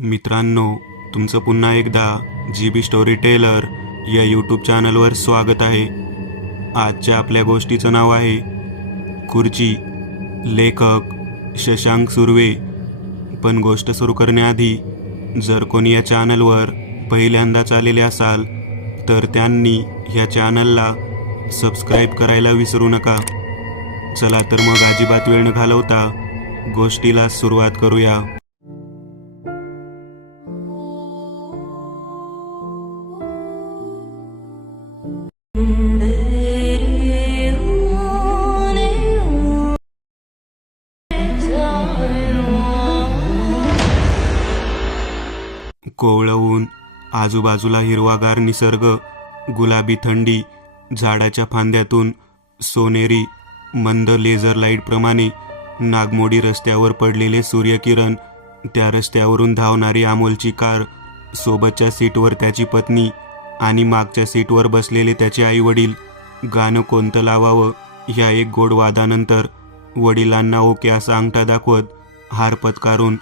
मित्रांनो, तुमचं पुन्हा एकदा GB स्टोरी टेलर या यूट्यूब चॅनलवर स्वागत आहे. आजच्या आपल्या गोष्टीचं नाव आहे खुर्ची. लेखक शशांक सुर्वे. पण गोष्ट सुरू करण्याआधी जर कोणी या चॅनलवर पहिल्यांदाच आलेले असाल तर त्यांनी ह्या चॅनलला सबस्क्राईब करायला विसरू नका. चला तर मग अजिबात वेळ न घालवता गोष्टीला सुरुवात करूया. कोवळं ऊन, आजूबाजूला हिरवागार निसर्ग, गुलाबी थंडी, झाडाच्या फांद्यातून सोनेरी मंद लेझर लाईटप्रमाणे नागमोडी रस्त्यावर पडलेले सूर्यकिरण, त्या रस्त्यावरून धावणारी अमोलची कार, सोबतच्या सीटवर त्याची पत्नी आणि मागच्या सीटवर बसलेले त्याचे आई वडील. गाणं कोणतं लावावं ह्या एक गोड वादानंतर वडिलांना ओके असा अंगठा दाखवत हार पत्कारून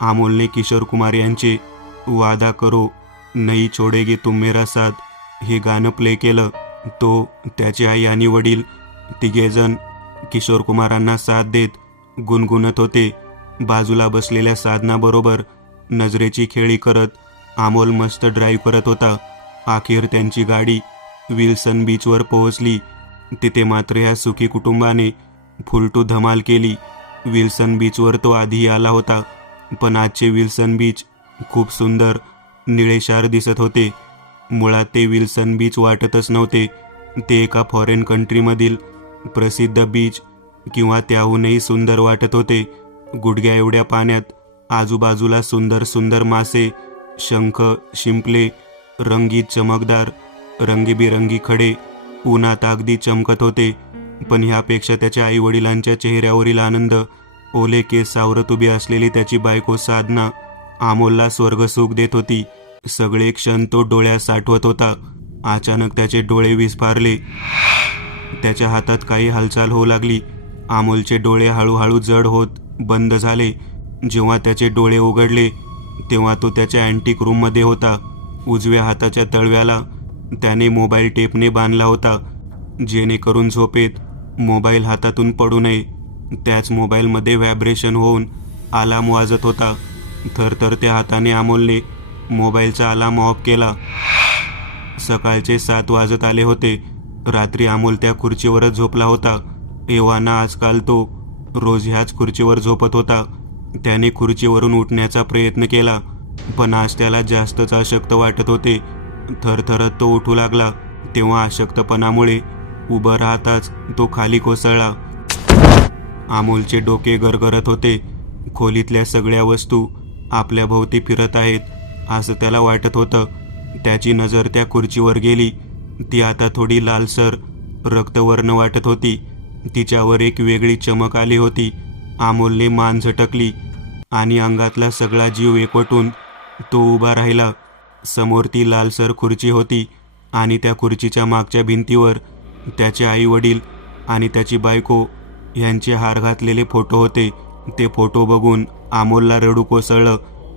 अमोलने किशोर कुमार यांचे वादा करो नहीं छोडेगे तुम मेरा साथ हे गाणं प्ले केलं. तो, त्याची आई आणि वडील तिघेजण किशोर कुमारांना साथ देत गुणगुणत होते. बाजूला बसलेल्या साधनाबरोबर नजरेची खेळी करत अमोल मस्त ड्राईव्ह करत होता. अखेर त्यांची गाडी विल्सन बीचवर पोहोचली. तिथे मात्र ह्या सुखी कुटुंबाने फुलटू धमाल केली. विल्सन बीचवर तो आधीही आला होता, पण आजचे विल्सन बीच खूप सुंदर निळेशार दिसत होते. मुळात ते विल्सन बीच वाटतच नव्हते. ते एका फॉरेन कंट्रीमधील प्रसिद्ध बीच किंवा त्याहूनही सुंदर वाटत होते. गुडघ्या एवढ्या पाण्यात आजूबाजूला सुंदर सुंदर मासे, शंख, शिंपले, रंगीत चमकदार रंगीबिरंगी खडे उन्हात अगदी चमकत होते. पण ह्यापेक्षा त्याच्या आई वडिलांच्या चेहऱ्यावरील आनंद, ओले केस सावरत उभी असलेली त्याची बायको साधना अमोलला स्वर्गसुख देत होती. सगळे क्षण तो डोळ्यात साठवत होता. अचानक त्याचे डोळे विस्फारले. त्याच्या हातात काही हालचाल होऊ लागली. अमोलचे डोळे हळूहळू जड होत बंद झाले. जेव्हा त्याचे डोळे उघडले तेव्हा तो त्याच्या अँटिक रूममध्ये होता. उजव्या हाताच्या तळव्याला त्याने मोबाईल टेपने बांधला होता, जेणेकरून झोपेत मोबाईल हातातून पडू नये. त्याच मोबाईलमध्ये व्हायब्रेशन होऊन अलार्म वाजत होता. थरथरत्या हाताने अमोलने मोबाईलचा अलार्म ऑफ केला. सकाळचे 7 वाजत आले होते. रात्री अमोल त्या खुर्चीवरच झोपला होता. एव्हाना आजकाल तो रोज ह्याच खुर्चीवर झोपत होता. त्याने खुर्चीवरून उठण्याचा प्रयत्न केला, पण आज त्याला जास्तच अशक्त वाटत होते. थरथरत तो उठू लागला. तेव्हा अशक्तपणामुळे उभं राहताच तो खाली कोसळला. अमोलचे डोके गरगरत होते. खोलीतल्या सगळ्या वस्तू आपल्या भोवती फिरत आहेत असं त्याला वाटत होतं. त्याची नजर त्या खुर्चीवर गेली. ती आता थोडी लालसर रक्तवर्ण वाटत होती. तिच्यावर एक वेगळी चमक आली होती. अमोलने मान झटकली आणि अंगातला सगळा जीव एकवटून तो उभा राहिला. समोर ती लालसर खुर्ची होती आणि त्या खुर्चीच्या मागच्या भिंतीवर त्याचे आई वडील आणि त्याची बायको यांचे हार घातलेले फोटो होते. ते फोटो बघून अमोलला रडू कोसळलं.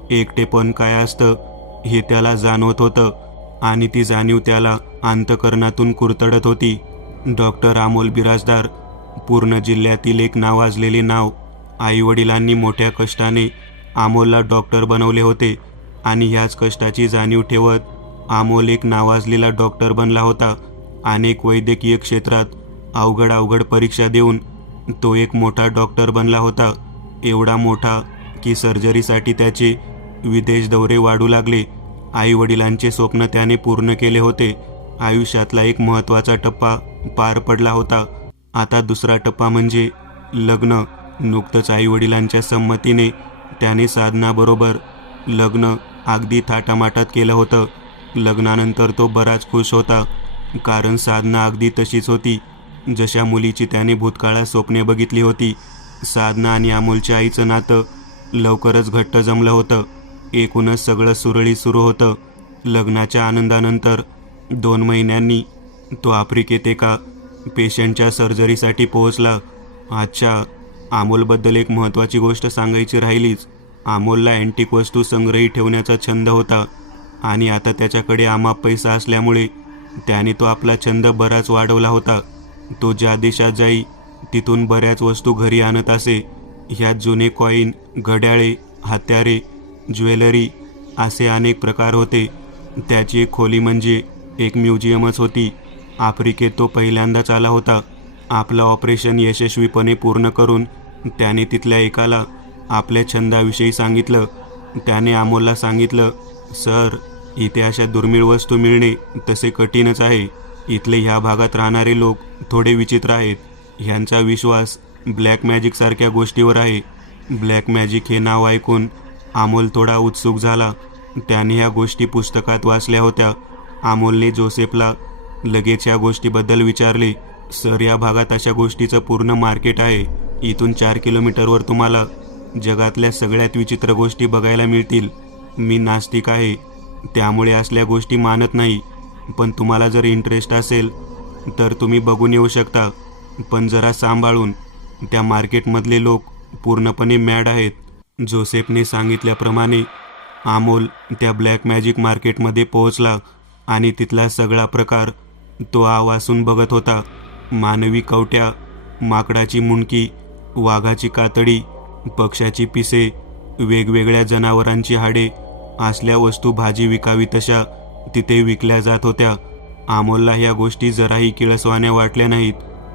एकटेपण काय असतं हे त्याला जाणवत होतं आणि ती जाणीव त्याला अंतःकरणातून कुरतडत होती. डॉक्टर अमोल बिराजदार, पूर्ण जिल्ह्यातील एक नावाजलेले नाव. आईवडिलांनी मोठ्या कष्टाने अमोलला डॉक्टर बनवले होते आणि ह्याच कष्टाची जाणीव ठेवत अमोल एक नावाजलेला डॉक्टर बनला होता. अनेक वैद्यकीय क्षेत्रात अवघड परीक्षा देऊन तो एक मोठा डॉक्टर बनला होता. एवढा मोठा की सर्जरीसाठी त्याचे विदेश दौरे वाढू लागले. आईवडिलांचे स्वप्न त्याने पूर्ण केले होते. आयुष्यातला एक महत्त्वाचा टप्पा पार पडला होता. आता दुसरा टप्पा म्हणजे लग्न. नुकतंच आईवडिलांच्या संमतीने त्याने साधनाबरोबर लग्न अगदी थाटामाटात केलं होतं. लग्नानंतर तो बराच खुश होता, कारण साधना अगदी तशीच होती जशा मुलीची त्याने भूतकाळात स्वप्ने बघितली होती. साधना आणि अमोलच्या आईचं नातं लवकरच घट्ट जमलं होतं. एकूणच सगळं सुरळीत सुरू होतं. लग्नाच्या आनंदानंतर 2 महिन्यांनी तो आफ्रिकेत एका पेशंटच्या सर्जरीसाठी पोहोचला. अच्छा, अमोलबद्दल एक महत्त्वाची गोष्ट सांगायची राहिलीच. अमोलला अँटिक वस्तू संग्रही ठेवण्याचा छंद होता आणि आता त्याच्याकडे अमाप पैसा असल्यामुळे त्याने तो आपला छंद बराच वाढवला होता. तो ज्या देशात जाई तिथून बऱ्याच वस्तू घरी आणत असे. ह्यात जुने कॉईन, घड्याळे, हत्यारे, ज्वेलरी असे अनेक प्रकार होते. त्याची एक खोली म्हणजे एक म्युझियमच होती. आफ्रिकेत तो पहिल्यांदाच आला होता. आपलं ऑपरेशन यशस्वीपणे पूर्ण करून त्याने तिथल्या एकाला आपल्या छंदाविषयी सांगितलं. त्याने अमोलला सांगितलं, सर, इथे अशा दुर्मिळ वस्तू मिळणे तसे कठीणच आहे. इथले ह्या भागात राहणारे लोक थोडे विचित्र आहेत. ह्यांचा विश्वास ब्लॅक मॅजिकसारख्या गोष्टीवर आहे. ब्लॅक मॅजिक हे नाव ऐकून अमोल थोडा उत्सुक झाला. त्याने ह्या गोष्टी पुस्तकात वाचल्या होत्या. अमोलने जोसेफला लगेच या गोष्टीबद्दल विचारले. सर, या भागात अशा गोष्टीचं पूर्ण मार्केट आहे. इथून 4 किलोमीटरवर तुम्हाला जगातल्या सगळ्यात विचित्र गोष्टी बघायला मिळतील. मी नास्तिक आहे, त्यामुळे असल्या गोष्टी मानत नाही. पण तुम्हाला जर इंटरेस्ट असेल तर तुम्ही बघून येऊ शकता, पण जरा सांभाळून. त्या मार्केटमधले लोक पूर्णपणे मॅड आहेत. जोसेफने सांगितल्याप्रमाणे अमोल त्या ब्लॅक मॅजिक मार्केटमध्ये पोहोचला आणि तिथला सगळा प्रकार तो आवासून बघत होता. मानवी कवट्या, माकडाची मुंडकी, वाघाची कातडी, पक्ष्याची पिसे, वेगवेगळ्या जनावरांची हाडे असल्या वस्तू भाजी विकावी तशा तिथे विकल्या जात होत्या. अमोलला ह्या गोष्टी जराही किळसवाण्या वाटल्या नाहीत.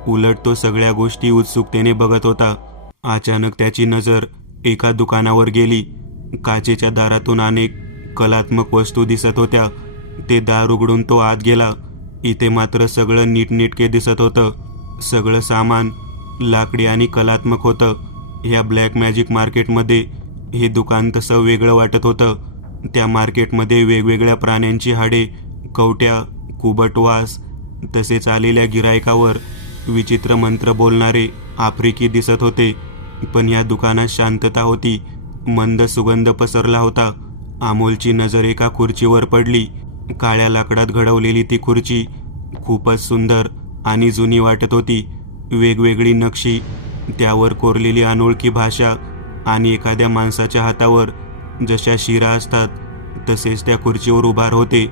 उलट तो सगळ्या गोष्टी उत्सुकतेने बघत होता. अचानक त्याची नजर एका दुकानावर गेली. काचेच्या दारातून अनेक कलात्मक वस्तू दिसत होत्या. ते दार उघडून तो आत गेला. इथे मात्र सगळं नीटनेटके दिसत होतं. सगळं सामान लाकडी आणि कलात्मक होतं. ह्या ब्लॅक मॅजिक मार्केटमध्ये हे दुकान तसं वेगळं वाटत होतं. त्या मार्केटमध्ये वेगवेगळ्या प्राण्यांची हाडे, कवट्या, कुबट वास, तसेच आलेल्या गिरायकावर विचित्र मंत्र बोलणारे आफ्रिकी दिसत होते. पण या दुकानात शांतता होती. मंद सुगंध पसरला होता. अमोलची नजर एका खुर्चीवर पडली. काळ्या लाकडात घडवलेली ती खुर्ची खूपच सुंदर आणि जुनी वाटत होती. वेगवेगळी नक्षी, त्यावर कोरलेली अनोळखी भाषा आणि एखाद्या माणसाच्या हातावर जशा शिरा असतात तसेच त्या खुर्चीवर उभार होते.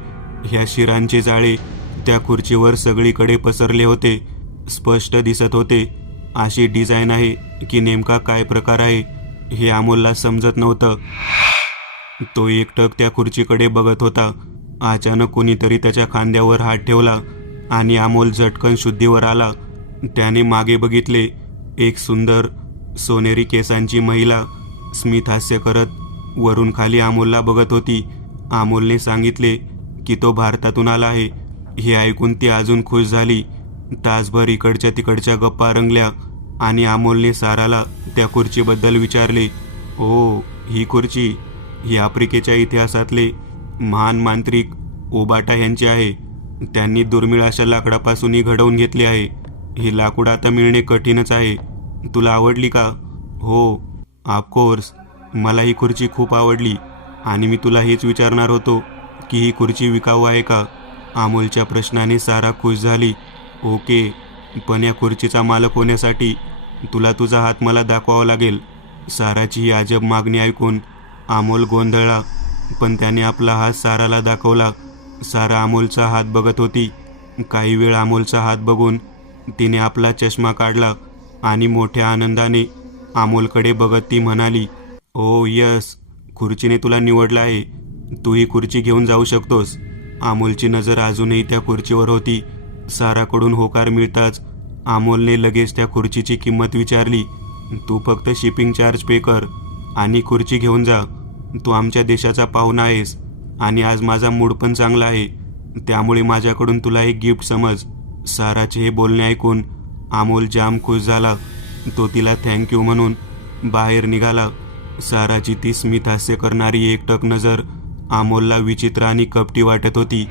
ह्या शिरांचे जाळे त्या खुर्चीवर सगळीकडे पसरले होते. स्पष्ट दिसत होते. अशी डिझाईन आहे की नेमका काय प्रकार आहे हे अमोलला समजत नव्हतं. तो एकटक त्या खुर्चीकडे बघत होता. अचानक कोणीतरी त्याच्या खांद्यावर हात ठेवला आणि अमोल झटकन शुद्धीवर आला. त्याने मागे बघितले. एक सुंदर सोनेरी केसांची महिला स्मित हास्य करत वरून खाली अमोलला बघत होती. अमोलने सांगितले की तो भारतातून आला आहे. हे ऐकून ती अजून खुश झाली. तासभर इकडच्या तिकडच्या गप्पा रंगल्या आणि अमोलने साराला त्या खुर्चीबद्दल विचारले. ओ, ही खुर्ची ही आफ्रिकेच्या इतिहासातले महान मांत्रिक ओबाटा यांची आहे. त्यांनी दुर्मिळ अशा लाकडापासूनही घडवून घेतली आहे. हे लाकूड आता मिळणे कठीणच आहे. तुला आवडली का? हो, ऑफकोर्स. मला ही खुर्ची खूप आवडली आणि मी तुला हेच विचारणार होतो की ही खुर्ची विकाऊ आहे का? अमोलच्या प्रश्नाने सारा खुश झाली. ओके, पण या खुर्चीचा मालक होण्यासाठी तुला तुझा हात मला दाखवावा लागेल. साराची ही अजब मागणी ऐकून अमोल गोंधळला, पण त्याने आपला हात साराला दाखवला. सारा अमोलचा हात बघत होती. काही वेळ अमोलचा हात बघून तिने आपला चष्मा काढला आणि मोठ्या आनंदाने अमोलकडे बघत ती म्हणाली, ओ यस, खुर्चीने तुला निवडलं आहे. तू ही खुर्ची घेऊन जाऊ शकतोस. अमोलची नजर अजूनही त्या खुर्चीवर होती. साराकडून होकार मिळताच अमोलने लगेच त्या खुर्चीची किंमत विचारली. तू फक्त शिपिंग चार्ज पे कर आणि खुर्ची घेऊन जा. तू आमच्या देशाचा पाहुणा आहेस आणि आज माझा मूड पण चांगला आहे, त्यामुळे माझ्याकडून तुला एक गिफ्ट समज. साराचे हे बोलणे ऐकून अमोल जाम खुश झाला. तो तिला थँक्यू म्हणून बाहेर निघाला. साराची ती स्मित हास्य करणारी एकटक नजर अमोलला विचित्र आणि कपटी वाटत होती.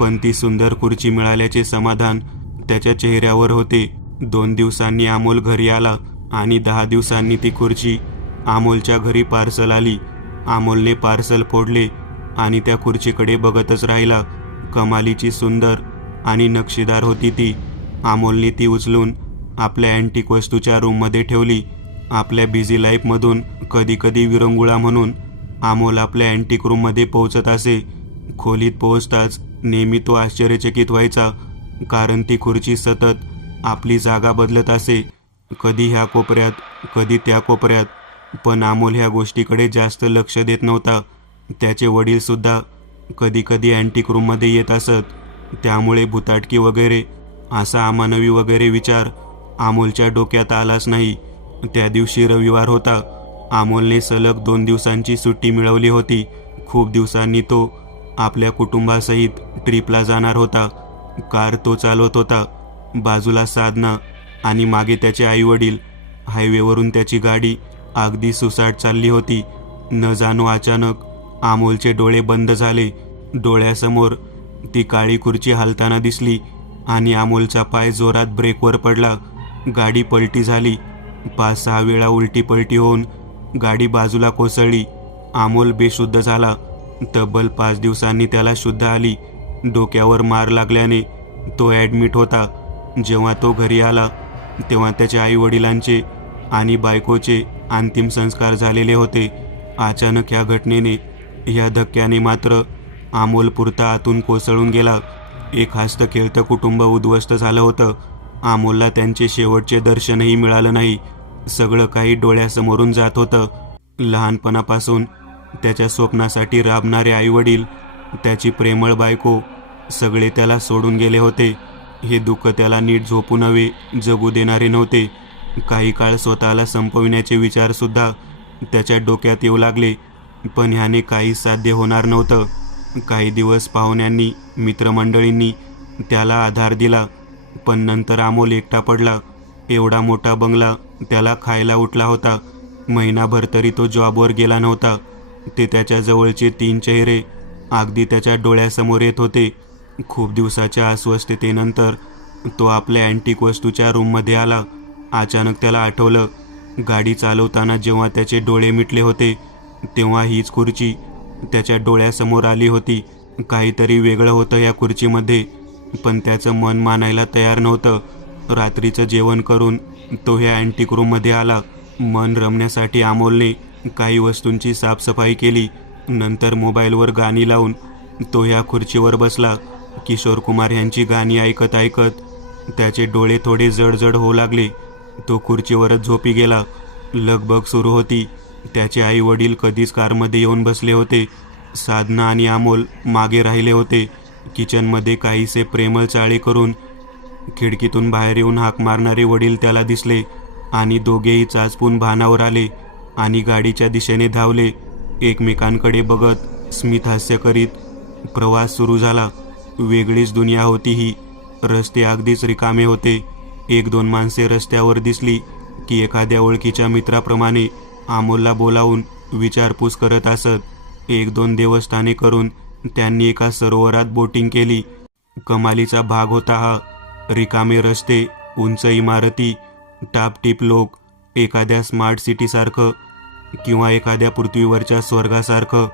पण ती सुंदर खुर्ची मिळाल्याचे समाधान त्याच्या चेहऱ्यावर होते. 2 दिवसांनी अमोल घरी आला आणि 10 दिवसांनी ती खुर्ची अमोलच्या घरी पार्सल आली. अमोलने पार्सल फोडले आणि त्या खुर्चीकडे बघतच राहिला. कमालीची सुंदर आणि नक्षीदार होती ती. अमोलने ती उचलून आपल्या अँटिक वस्तूच्या रूममध्ये ठेवली आपल्या बिझी लाईफमधून कधी कधी विरंगुळा म्हणून अमोल आपल्या अँटिक रूममध्ये पोहोचत असे. खोलीत पोहोचताच नेहमी तो आश्चर्यचकित व्हायचा, कारण ती खुर्ची सतत आपली जागा बदलत असे, कधी ह्या कोपऱ्यात कधी त्या कोपऱ्यात. पण अमोल ह्या गोष्टीकडे जास्त लक्ष देत नव्हता. त्याचे वडीलसुद्धा कधी कधी अँटिक रूममध्ये येत असत, त्यामुळे भुताटकी वगैरे असा अमानवी वगैरे विचार अमोलच्या डोक्यात आलाच नाही. त्या दिवशी रविवार होता. अमोलने सलग 2 दिवसांची सुट्टी मिळवली होती. खूप दिवसांनी तो आपल्या कुटुंबासहित ट्रिपला जाणार होता. कार तो चालवत होता, बाजूला साधना आणि मागे त्याचे आईवडील. हायवेवरून त्याची गाडी अगदी सुसाट चालली होती. न जाणो अचानक अमोलचे डोळे बंद झाले. डोळ्यासमोर ती काळी खुर्ची हालताना दिसली आणि अमोलचा पाय जोरात ब्रेकवर पडला. गाडी पलटी झाली. 5-6 वेळा उलटी पलटी होऊन गाडी बाजूला कोसळली. अमोल बेशुद्ध झाला. तब्बल 5 दिवसांनी त्याला शुद्ध आली. डोक्यावर मार लागल्याने तो ॲडमिट होता. जेव्हा तो घरी आला तेव्हा त्याच्या आईवडिलांचे आणि बायकोचे अंतिम संस्कार झालेले होते. अचानक ह्या घटनेने, ह्या धक्क्याने मात्र अमोल पुरता आतून कोसळून गेला. एक हसतं कुटुंब उद्ध्वस्त झालं होतं. अमोलला त्यांचे शेवटचे दर्शनही मिळालं नाही. सगळं काही डोळ्यासमोरून जात होतं. लहानपणापासून त्याच्या स्वप्नासाठी राबणारे आईवडील, त्याची प्रेमळ बायको, सगळे त्याला सोडून गेले होते. हे दुःख त्याला नीट झोपू नव्हे, जगू देणारे नव्हते. काही काळ स्वतःला संपविण्याचे विचारसुद्धा त्याच्या डोक्यात येऊ लागले, पण ह्याने काहीच साध्य होणार नव्हतं. काही दिवस पाहुण्यांनी, मित्रमंडळींनी त्याला आधार दिला, पण नंतर अमोल एकटा पडला. एवढा मोठा बंगला त्याला खायला उठला होता. महिनाभर तरी तो जॉबवर गेला नव्हता. ते त्याच्या जवळचे 3 चेहरे अगदी त्याच्या डोळ्यासमोर येत होते. खूप दिवसाच्या अस्वस्थतेनंतर तो आपल्या अँटिक वस्तूच्या रूममध्ये आला. अचानक त्याला आठवलं, गाडी चालवताना जेव्हा त्याचे डोळे मिटले होते तेव्हा हीच खुर्ची त्याच्या डोळ्यासमोर आली होती. काहीतरी वेगळं होतं या खुर्चीमध्ये, पण त्याचं मन मानायला तयार नव्हतं. रात्रीचं जेवण करून तो ह्या अँटिक रूममध्ये आला. मन रमण्यासाठी अमोलने काही वस्तूंची साफसफाई केली. नंतर मोबाईलवर गाणी लावून तो ह्या खुर्चीवर बसला. किशोर कुमार यांची गाणी ऐकत ऐकत त्याचे डोळे थोडे जड होऊ लागले. तो खुर्चीवरच झोपी गेला. लगबग सुरू होती. त्याचे आई वडील कधीच कारमध्ये येऊन बसले होते. साधना आणि अमोल मागे राहिले होते. किचनमध्ये काहीसे प्रेमळ चाळे करून खिडकीतून बाहेर येऊन हाक मारणारे वडील त्याला दिसले आणि दोघेही चाचपून भानावर आले आणि गाडीच्या दिशेने धावले. एकमेकांकडे बघत स्मित हास्य करीत प्रवास सुरू झाला. वेगळीच दुनिया होती ही. रस्ते अगदीच रिकामे होते. 1-2 माणसे रस्त्यावर दिसली की एखाद्या ओळखीच्या मित्राप्रमाणे अमोलला बोलावून विचारपूस करत असत. 1-2 देवस्थाने करून त्यांनी एका सरोवरात बोटिंग केली. कमालीचा भाग होता हा. रिकामे रस्ते, उंच इमारती, टापटीप लोक, एखाद्या स्मार्ट सिटीसारखं किंवा एखाद्या पृथ्वीवरच्या स्वर्गासारखं.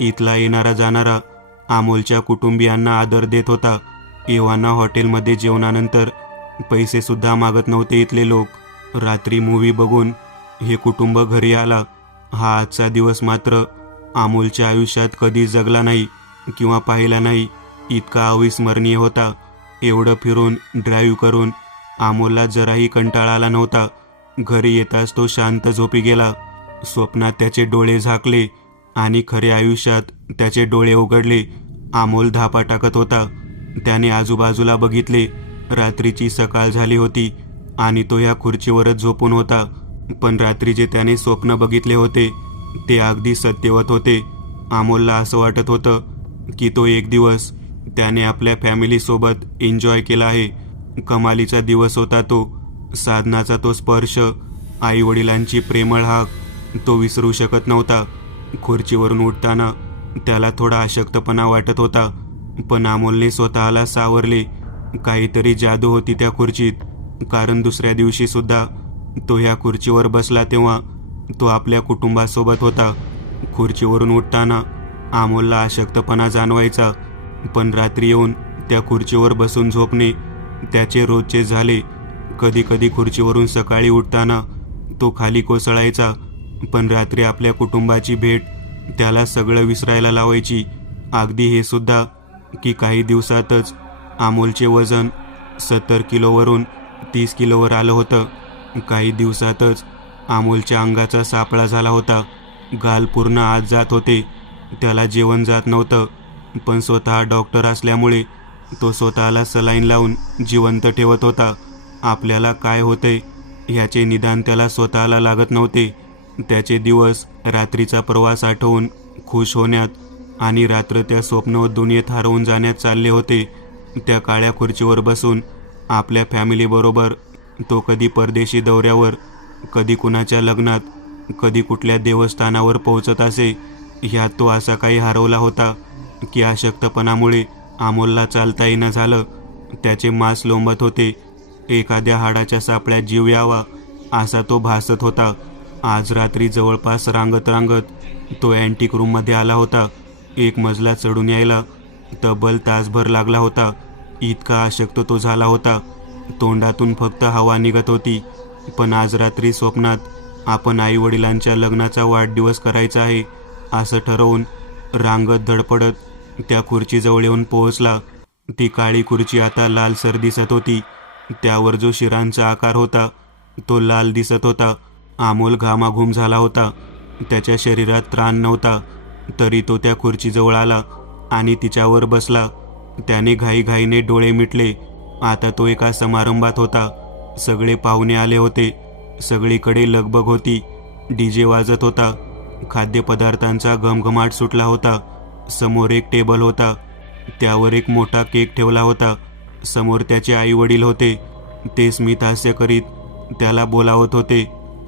इथला येणारा जाणारा अमोलच्या कुटुंबियांना आदर देत होता. एव्हाना हॉटेलमध्ये जेवणानंतर पैसेसुद्धा मागत नव्हते इथले लोक. रात्री मूव्ही बघून हे कुटुंब घरी आला. हा आजचा दिवस मात्र अमोलच्या आयुष्यात कधीच जगला नाही किंवा पाहिला नाही. इतका अविस्मरणीय होता. एवढं फिरून, ड्राईव्ह करून अमोलला जराही कंटाळा आला नव्हता. घरी येताच तो शांत झोपी गेला. स्वप्नात त्याचे डोळे झाकले आणि खऱ्या आयुष्यात त्याचे डोळे उघडले. अमोल धापा टाकत होता. त्याने आजूबाजूला बघितले. रात्रीची सकाळ झाली होती आणि तो या खुर्चीवरच झोपून होता. पण रात्री जे त्याने स्वप्न बघितले होते ते अगदी सत्यवत होते. अमोलला असं वाटत होतं की तो एक दिवस त्याने आपल्या फॅमिलीसोबत एन्जॉय केला आहे. कमालीचा दिवस होता तो. साधनाचा तो स्पर्श, आईवडिलांची प्रेमळ हाक तो विसरू शकत नव्हता. खुर्चीवरून उठताना त्याला थोडा अशक्तपणा वाटत होता, पण अमोलने स्वतःला सावरले. काहीतरी जादू होती त्या खुर्चीत, कारण दुसऱ्या दिवशी सुद्धा तो ह्या खुर्चीवर बसला तेव्हा तो आपल्या कुटुंबासोबत होता. खुर्चीवरून उठताना अमोलला अशक्तपणा जाणवायचा, पण रात्री येऊन त्या खुर्चीवर बसून झोपणे त्याचे रोजचे झाले. कधी कधी खुर्चीवरून सकाळी उठताना तो खाली कोसळायचा. पण रात्री आपल्या कुटुंबाची भेट त्याला सगळं विसरायला लावायची. अगदी हे सुद्धा की काही दिवसातच अमोलचे वजन 70 किलोवरून 30 किलोवर आलं होतं. काही दिवसातच अमोलच्या अंगाचा सापळा झाला होता. गाल पूर्ण आत जात होते. त्याला जेवण जात नव्हतं. पण स्वतः डॉक्टर असल्यामुळे तो स्वतःला सलाईन लावून जिवंत ठेवत होता. आपल्याला काय होते ह्याचे निदान त्याला स्वतःला लागत नव्हते. त्याचे दिवस रात्रीचा प्रवास आठवून खुश होण्यात आणि रात्र त्या स्वप्नवत दुनियेत हरवून जाण्यात चालले होते. त्या काळ्या खुर्चीवर बसून आपल्या फॅमिलीबरोबर तो कधी परदेशी दौऱ्यावर, कधी कुणाच्या लग्नात, कधी कुठल्या देवस्थानावर पोहोचत असे. ह्यात तो असा काही हरवला होता की अशक्तपणामुळे अमोलला चालता येणं झालं. त्याचे मांस लोंबत होते. एखाद्या हाडाच्या सापळ्यात जीव यावा असा तो भासत होता. आज रात्री जवळपास रांगत रांगत तो अँटिक रूममध्ये आला होता. एक मजला चढून यायला तब्बल तासभर लागला होता. इतका अशक्त तो झाला होता. तोंडातून फक्त हवा निघत होती. पण आज रात्री स्वप्नात आपण आईवडिलांच्या लग्नाचा वाढदिवस करायचा आहे असं ठरवून रांगत धडपडत त्या खुर्चीजवळ येऊन पोहोचला. ती काळी खुर्ची आता लालसर दिसत होती. त्यावर जो शिरांचा आकार होता तो लाल दिसत होता. अमोल घामाघूम झाला होता. त्याच्या शरीरात त्राण नव्हता. तरी तो त्या खुर्चीजवळ आला आणि तिच्यावर बसला. त्याने घाईघाईने डोळे मिटले. आता तो एका समारंभात होता. सगळे पाहुणे आले होते. सगळीकडे लगबग होती. डीजे वाजत होता. खाद्यपदार्थांचा घमघमाट सुटला होता. समोर एक टेबल होता. त्यावर एक मोठा केक ठेवला होता. समोर त्याचे आई वडील होते. ते स्मित हास्य करीत त्याला बोलावत होते.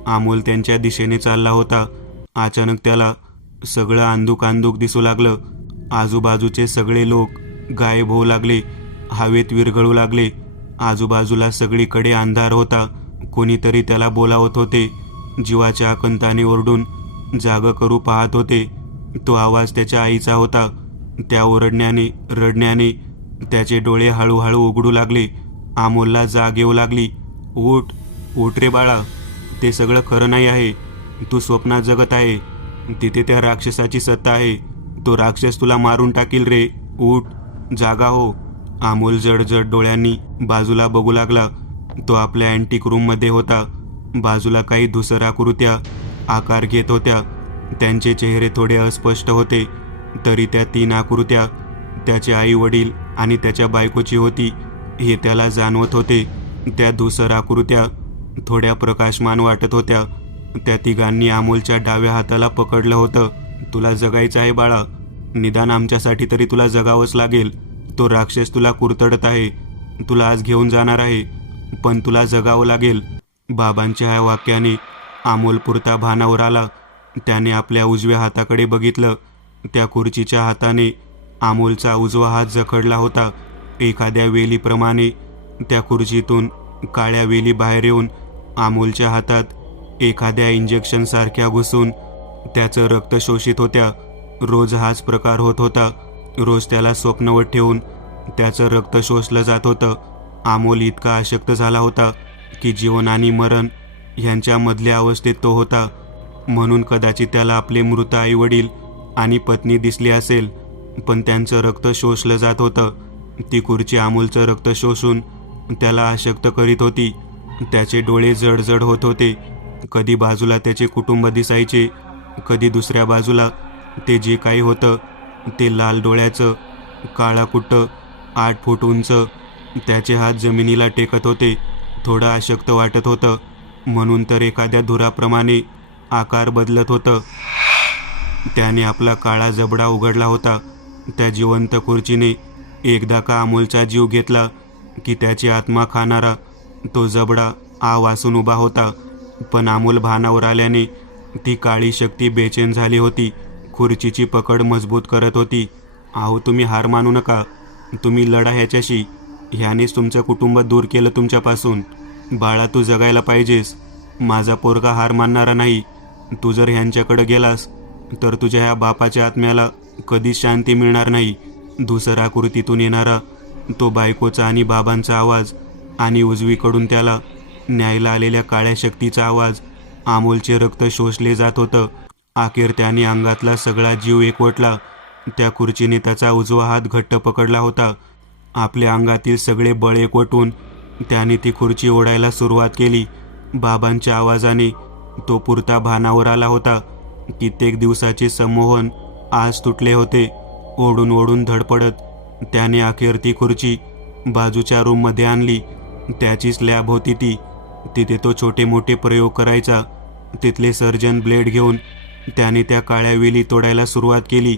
अमोल त्यांच्या दिशेने चालला होता. अचानक त्याला सगळं अंधुक अंधुक दिसू लागलं. आजूबाजूचे सगळे लोक गायब होऊ लागले. हवेत विरघळू लागले. आजूबाजूला सगळीकडे अंधार होता. कोणीतरी त्याला बोलावत होते. जीवाच्या आकंताने ओरडून जाग करू पाहत होते. तो आवाज त्याच्या आईचा होता. त्या ओरडण्याने, रडण्याने त्याचे डोळे हळूहळू उघडू लागले. अमोलला जाग येऊ लागली. उठ, उठ रे बाळा. ते सगळं खरं नाही आहे. तू स्वप्नात जगत आहे. तिथे त्या राक्षसाची सत्ता आहे. तो राक्षस तुला मारून टाकील रे. उठ, जागा हो. अमोल जडजड डोळ्यांनी बाजूला बघू लागला. तो आपल्या अँटिक रूममध्ये होता. बाजूला काही धुसर आकृत्या आकार घेत होत्या. त्यांचे चेहरे थोडे अस्पष्ट होते. तरी त्या 3 आकृत्या त्याचे आई वडील आणि त्याच्या बायकोची होती हे त्याला जाणवत होते. त्या धुसर आकृत्या थोड्या प्रकाशमान वाटत होत्या. त्या तिघांनी अमोलच्या डाव्या हाताला पकडलं होतं. तुला जगायचं आहे बाळा. निदान आमच्यासाठी तरी तुला जगावंच लागेल. तो राक्षस तुला कुरतडत आहे. तुला आज घेऊन जाणार आहे. पण तुला जगावं लागेल. बाबांच्या ह्या वाक्याने अमोल पुरता भानावर आला. त्याने आपल्या उजव्या हाताकडे बघितलं. त्या खुर्चीच्या हाताने अमोलचा उजवा हात जखडला होता. एखाद्या वेलीप्रमाणे त्या खुर्चीतून काळ्या वेली बाहेर येऊन अमोलच्या हातात एखाद्या इंजेक्शनसारख्या घुसून त्याचं रक्त शोषित होत्या. रोज हाच प्रकार होत होता. रोज त्याला स्वप्नवत ठेवून त्याचं रक्त शोषलं जात होतं. अमोल इतका अशक्त झाला होता की जीवन आणि मरण ह्यांच्यामधल्या अवस्थेत तो होता. म्हणून कदाचित त्याला आपले मृत आईवडील आणि पत्नी दिसली असेल. पण त्यांचं रक्त शोषलं जात होतं. ती खुर्ची अमोलचं रक्त शोषून त्याला अशक्त करीत होती. त्याचे डोळे जडजड होत होते. कधी बाजूला त्याचे कुटुंब दिसायचे, कधी दुसऱ्या बाजूला ते जे काही होतं ते लाल डोळ्याचं, काळा कुट्ट, 8 फूट उंच. त्याचे हात जमिनीला टेकत होते. थोडं अशक्त वाटत होतं. म्हणून तर एखाद्या धुराप्रमाणे आकार बदलत होतं. त्याने आपला काळा जबडा उघडला होता. त्या जिवंत खुर्चीने एकदा का अमोलचा जीव घेतला की त्याची आत्मा खाणारा तो जबडा वासून उभा होता. पण अमोल भानावर आल्याने ती काळी शक्ती बेचैन झाली होती. खुर्चीची पकड मजबूत करत होती. अहो, तुम्ही हार मानू नका. तुम्ही लढा ह्याच्याशी. ह्यानेच तुमचं कुटुंब दूर केलं तुमच्यापासून. बाळा, तू जगायला पाहिजेस. माझा पोरगा हार मानणारा नाही. तू जर ह्यांच्याकडे गेलास तर तुझ्या ह्या बापाच्या आत्म्याला कधीच शांती मिळणार नाही. धुसर आकृतीतून येणारा तो बायकोचा आणि बाबांचा आवाज आणि उजवीकडून त्याला न्यायला आलेल्या काळ्या शक्तीचा आवाज अमोलचे रक्त शोषले जात होतं. अखेर त्याने अंगातला सगळा जीव एकवटला. त्या खुर्चीने त्याचा उजवा हात घट्ट पकडला होता. आपल्या अंगातील सगळे बळ एकवटून त्याने ती खुर्ची ओढायला सुरुवात केली. बाबांच्या आवाजाने तो पुरता भानावर आला होता. कित्येक दिवसाचे संमोहन आज तुटले होते. ओढून ओढून धडपडत त्याने अखेर ती खुर्ची बाजूच्या रूममध्ये आणली. त्याची स्लॅब होती ती. तिथे तो छोटे मोठे प्रयोग करायचा. तिथले सर्जन ब्लेड घेऊन त्याने त्या काळ्या वेली तोडायला सुरुवात केली.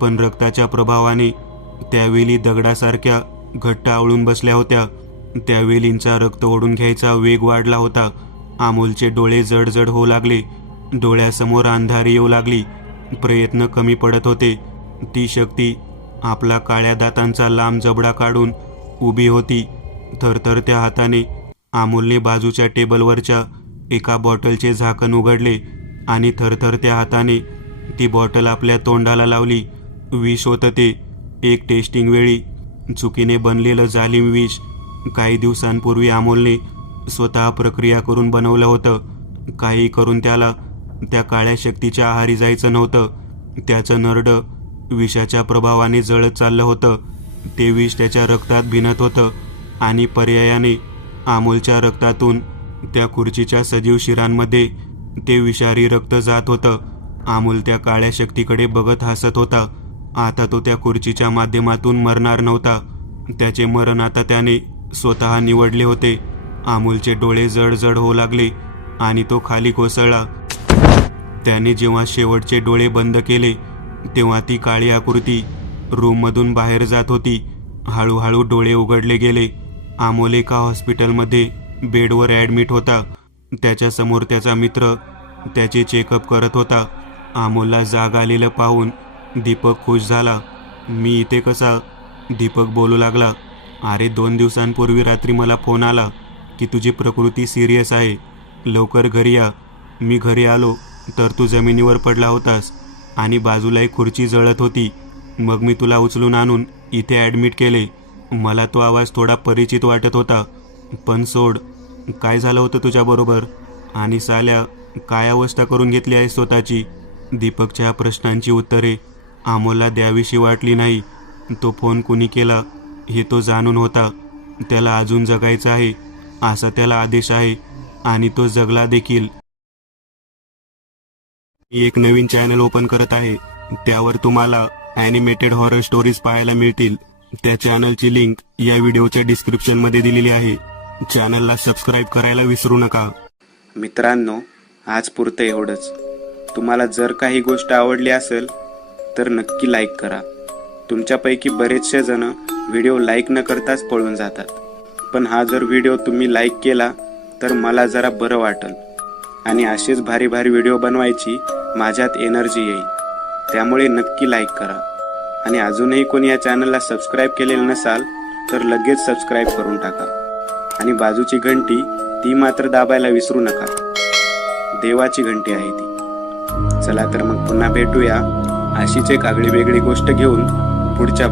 पण रक्ताच्या प्रभावाने त्या वेली दगडासारख्या घट्ट आवळून बसल्या होत्या. त्या वेलींचा रक्त ओढून घ्यायचा वेग वाढला होता. अमोलचे डोळे जडजड होऊ लागले. डोळ्यासमोर अंधारी येऊ लागली. प्रयत्न कमी पडत होते. ती शक्ती आपला काळ्या दातांचा लांब जबडा काढून उभी होती. थरथरत्या हाताने अमोलने बाजूच्या टेबलवरच्या एका बॉटलचे झाकण उघडले आणि थरथरत्या हाताने ती बॉटल आपल्या तोंडाला लावली. विष होतं ते. एक टेस्टिंग वेळी चुकीने बनलेलं जालिम विष. काही दिवसांपूर्वी अमोलने स्वतः प्रक्रिया करून बनवलं होतं. काही करून त्याला त्या काळ्या शक्तीच्या आहारी जायचं नव्हतं. त्याचं नरडं विषाच्या प्रभावाने जळत चाललं होतं. ते विष त्याच्या रक्तात भिनत होतं आणि पर्यायाने अमोलच्या रक्तातून त्या खुर्चीच्या सजीव शिरांमध्ये ते विषारी रक्त जात होतं. अमोल त्या काळ्या शक्तीकडे बघत हसत होता. आता तो त्या खुर्चीच्या माध्यमातून मरणार नव्हता. त्याचे मरण आता त्याने स्वतः निवडले होते. अमोलचे डोळे जड होऊ लागले आणि तो खाली कोसळला. त्याने जेव्हा शेवटचे डोळे बंद केले तेव्हा ती काळी आकृती रूममधून बाहेर जात होती. हळूहळू डोळे उघडले गेले. अमोल एका हॉस्पिटलमध्ये बेडवर ॲडमिट होता. त्याच्यासमोर त्याचा मित्र त्याचे चेकअप करत होता. अमोलला जाग आलेलं पाहून दीपक खुश झाला. मी इथे कसा? दीपक बोलू लागला. अरे 2 दिवसांपूर्वी रात्री मला फोन आला की तुझी प्रकृती सिरियस आहे, लवकर घरी या. मी घरी आलो तर तू जमिनीवर पडला होतास आणि बाजूला एक खुर्ची जळत होती. मग मी तुला उचलून आणून इथे ॲडमिट केले. मला तो आवाज थोडा परिचित वाटत होता. पण सोड, काय झालं होतं तुझ्याबरोबर? आणि साल्या काय अवस्था करून घेतली आहे स्वतःची? दीपकच्या प्रश्नांची उत्तरे अमोलला द्यावीशी वाटली नाही. तो फोन कुणी केला हे तो जाणून होता. त्याला अजून जगायचं आहे असा त्याला आदेश आहे आणि तो जगला देखील. मी एक नवीन चॅनल ओपन करत आहे. त्यावर तुम्हाला ॲनिमेटेड हॉरर स्टोरीज पाहायला मिळतील. त्या चॅनलची लिंक या व्हिडिओच्या डिस्क्रिप्शनमध्ये दिलेली आहे. चॅनलला सबस्क्राईब करायला विसरू नका. मित्रांनो, आज पुरतं एवढंच. तुम्हाला जर काही गोष्ट आवडली असेल तर नक्की लाईक करा. तुमच्यापैकी बरेचसे जण व्हिडिओ लाईक न करताच पळून जातात. पण हा जर व्हिडिओ तुम्ही लाईक केला तर मला जरा बरं वाटेल आणि असेच भारी भारी व्हिडिओ बनवायची माझ्यात एनर्जी येईल. त्यामुळे नक्की लाईक करा. आणि अजूनही कोणी या चॅनलला सबस्क्राईब केलेलं नसाल तर लगेच सबस्क्राईब करून टाका. आणि बाजूची घंटी ती मात्र दाबायला विसरू नका. देवाची घंटी आहे ती. चला तर मग पुन्हा भेटूया अशीच एक आगळी वेगळी गोष्ट घेऊन पुढच्या